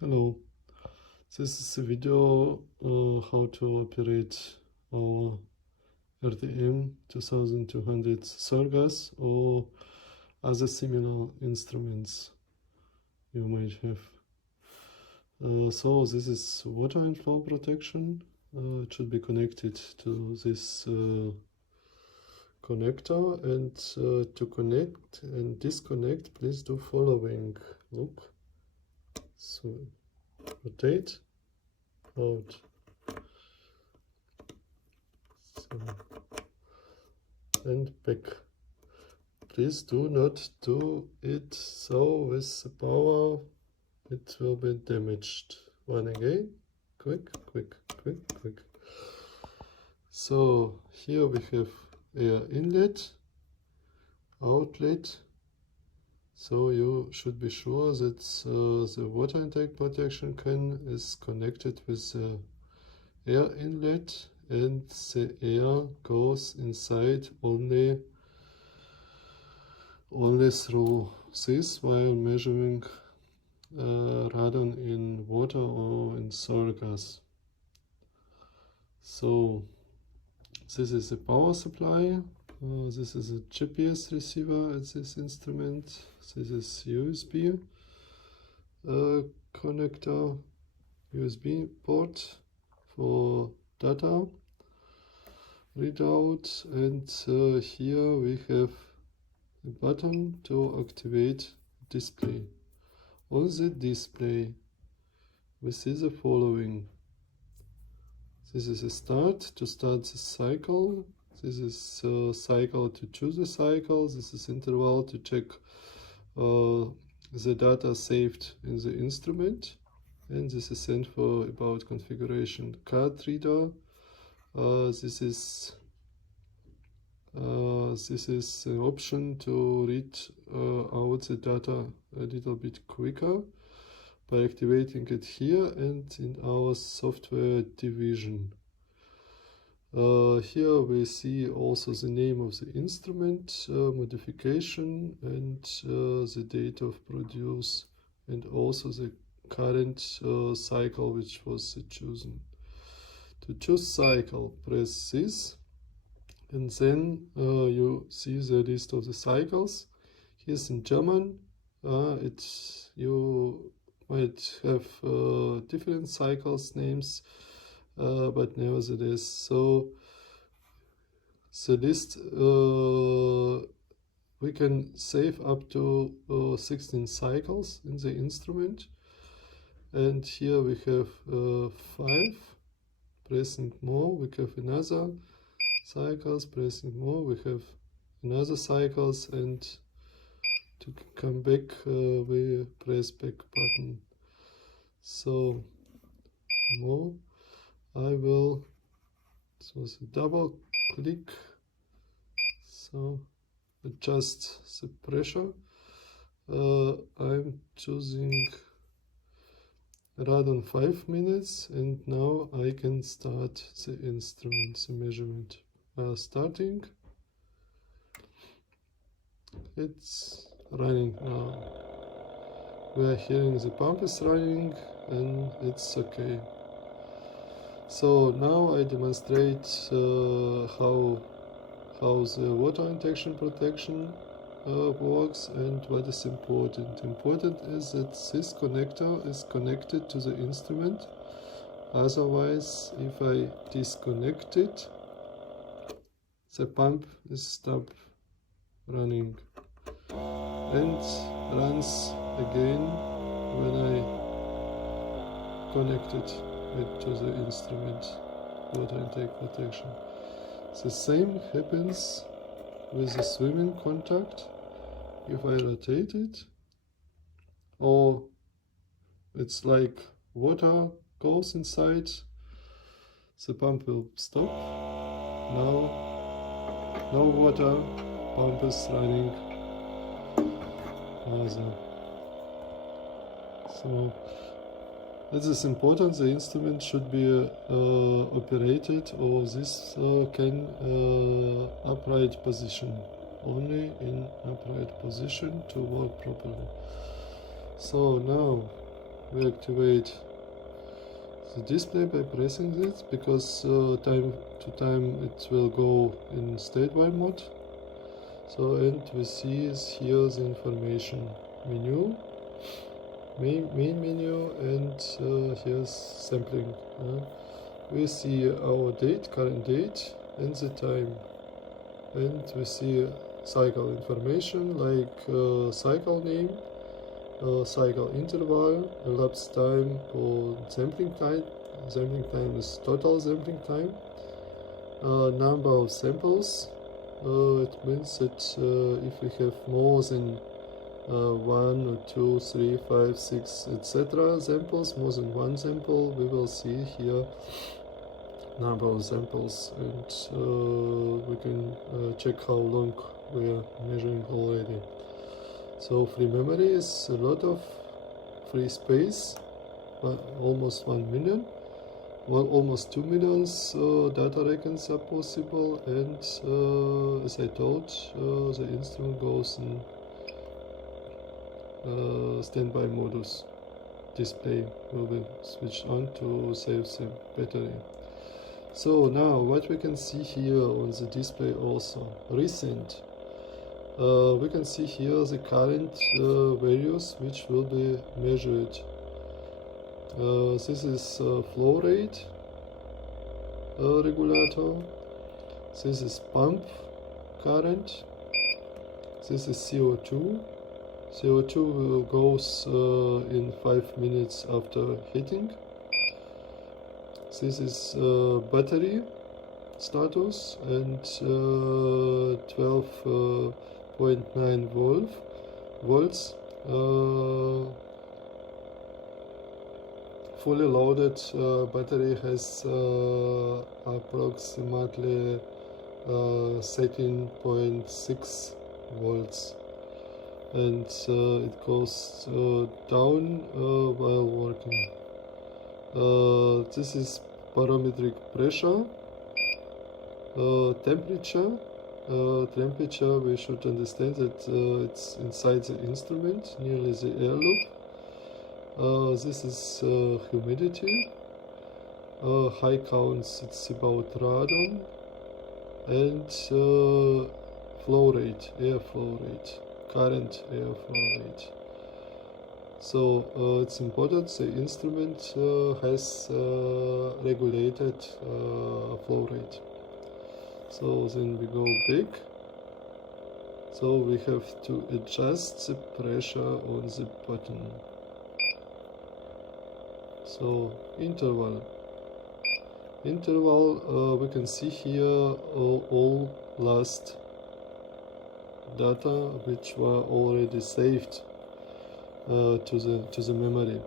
Hello, this is a video how to operate our RTM 2200 Sargas or other similar instruments you might have. So this is water and flow protection. It should be connected to this connector, and to connect and disconnect, please do following. Look, so rotate out. So, and back. Please do not do it so with the power, it will be damaged. One again, quick, quick, quick, quick. So here we have air inlet, outlet. So you should be sure that the water intake protection can is connected with the air inlet, and the air goes inside only through this while measuring radon in water or in soil gas. So this is the power supply. This is a GPS receiver at this instrument. This is USB connector, USB port for data readout, and here we have a button to activate display. On the display we see the following. This is a start to start the cycle. This is a cycle to choose a cycle. This is interval to check the data saved in the instrument. And this is info about configuration card reader. This is an option to read out the data a little bit quicker by activating it here and in our software division. Here we see also the name of the instrument, modification, and the date of produce, and also the current cycle which was chosen. To choose cycle, press this, and then you see the list of the cycles. Here's in German. You might have different cycles names, but nevertheless, so the list we can save up to 16 cycles in the instrument, and here we have 5. Pressing more, we have another cycles. Pressing more, we have another cycles, and to come back we press back button. So more, I will, so the double click, so adjust the pressure. I'm choosing Radon 5 minutes, and now I can start the instrument, the measurement. Starting, it's running now. We are hearing the pump is running, and it's okay. So now I demonstrate how the water injection protection works, and what is important. Important is that this connector is connected to the instrument. Otherwise, if I disconnect it, the pump is stopped running and runs again when I connect it to the instrument water intake protection. The same happens with the swimming contact. If I rotate it, or it's like water goes inside, the pump will stop. Now no water, pump is running. So it is important, the instrument should be operated, or this can upright position, only in upright position to work properly. So now we activate the display by pressing this, because time to time it will go in statewide mode. So, and we see here the information menu, main menu, and here's sampling. We see our date, current date, and the time, and we see cycle information like cycle name, cycle interval, elapsed time for sampling time. Sampling time is total sampling time. Number of samples. It means that if we have more than 1, 2, 3, 5, 6, etc. samples, more than one sample, we will see here number of samples, and we can check how long we are measuring already. So free memory is a lot of free space, almost 1 million. Well, almost 2 million data records are possible, and as I told, the instrument goes in standby modus. Display will be switched on to save the battery. So now what we can see here on the display also, recent. We can see here the current values which will be measured. This is flow rate regulator. This is pump current. This is CO2. CO2 goes in 5 minutes after heating. This is battery status, and 12.9 volts. Fully loaded battery has approximately 13.6 volts, and it goes down while working. This is barometric pressure, temperature. Temperature, we should understand that it's inside the instrument, nearly the air loop. This is humidity. High counts, it's about radon, and flow rate, air flow rate, current air flow rate. So it's important the instrument has regulated flow rate. So then we go back. So we have to adjust the pressure on the button. So interval, we can see here all last data which were already saved to the memory.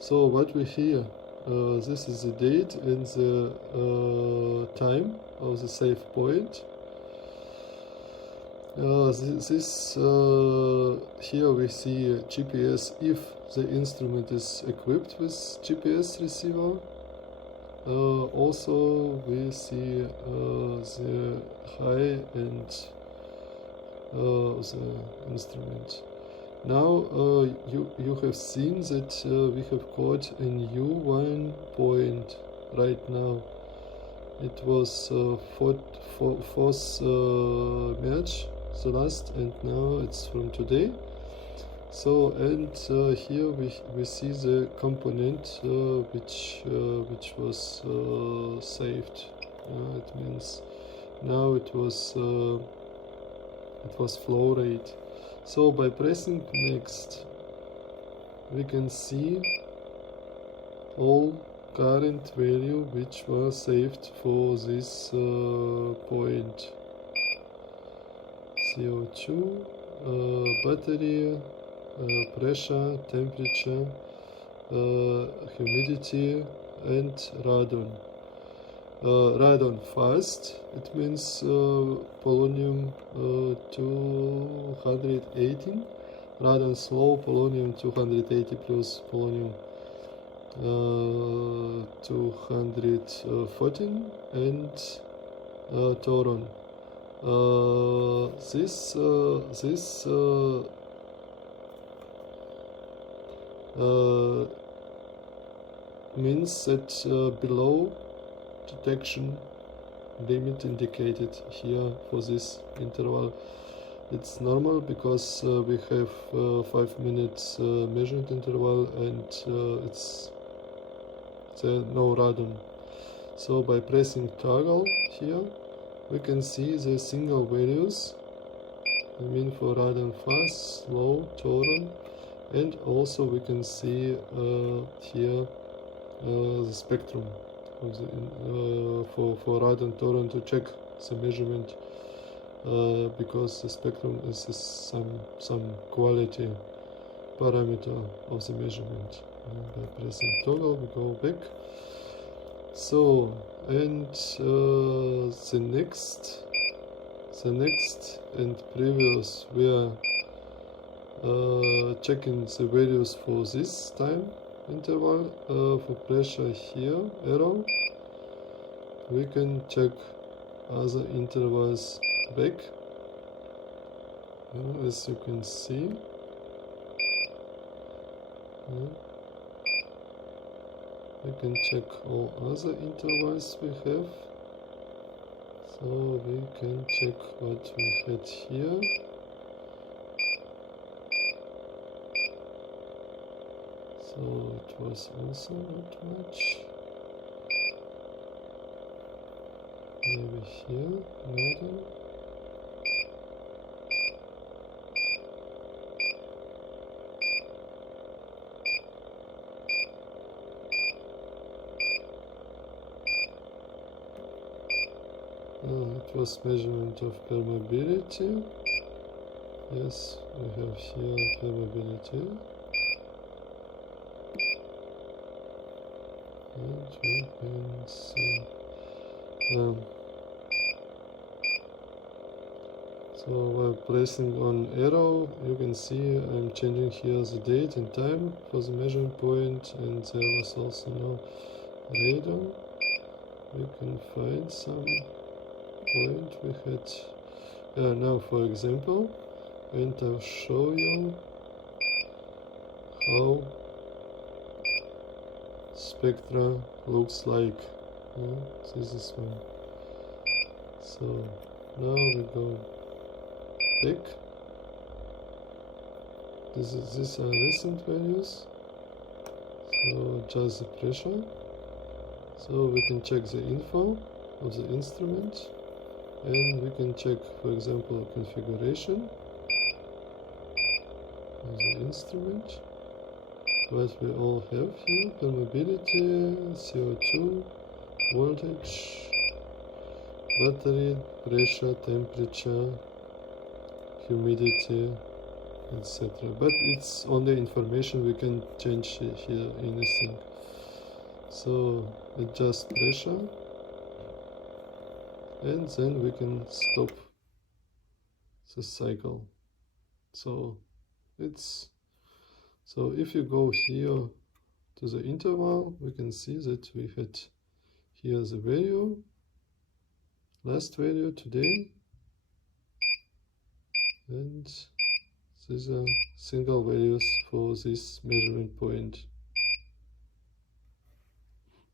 So what we hear, this is the date and the time of the save point. Here we see GPS if the instrument is equipped with GPS receiver. Also we see the high end the instrument. Now you have seen that we have got a new 1 point right now. It was fourth match, the last, and now it's from today. So, and here we see the component which was saved. It means now it was flow rate. So by pressing next, we can see all current value which was saved for this point. CO2, battery, pressure, temperature, humidity, and radon. Radon fast, it means polonium 218. Radon slow, polonium 280 plus polonium 214, and Thoron. means that below detection limit indicated here for this interval, it's normal because we have 5 minutes measured interval, and it's no radon. So by pressing toggle here, we can see the single values, I mean for radon fast, slow, Thoron, and also we can see here the spectrum of the, for radon Thoron to check the measurement, because the spectrum is some quality parameter of the measurement. By pressing toggle, we go back. So, and the next and previous, we are checking the values for this time interval. For pressure here, arrow, we can check other intervals back, as you can see. We can check all other intervals we have. So we can check what we had here. So it was also not much. Maybe here, another. It was measurement of permeability. Yes, we have here permeability. And we can see. So while placing on arrow, you can see I'm changing here the date and time for the measuring point, and there was also no radon. We can find some point we had. Now, for example, and I'll show you how spectra looks like. This is one. So now we go back. These are recent values. So just the pressure. So we can check the info of the instrument, and we can check, for example, configuration of the instrument. What we all have here: permeability, CO2, voltage, battery, pressure, temperature, humidity, etc. But it's only information, we can change here anything. So adjust pressure, and then we can stop the cycle. So if you go here to the interval, we can see that we had here the value, last value today, and these are single values for this measurement point.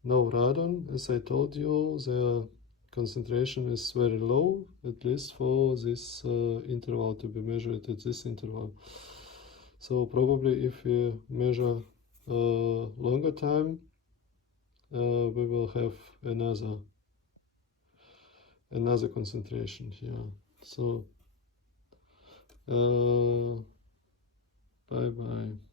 No radon, as I told you, their concentration is very low, at least for this interval to be measured at this interval. So probably if we measure longer time, we will have another concentration here. So bye bye.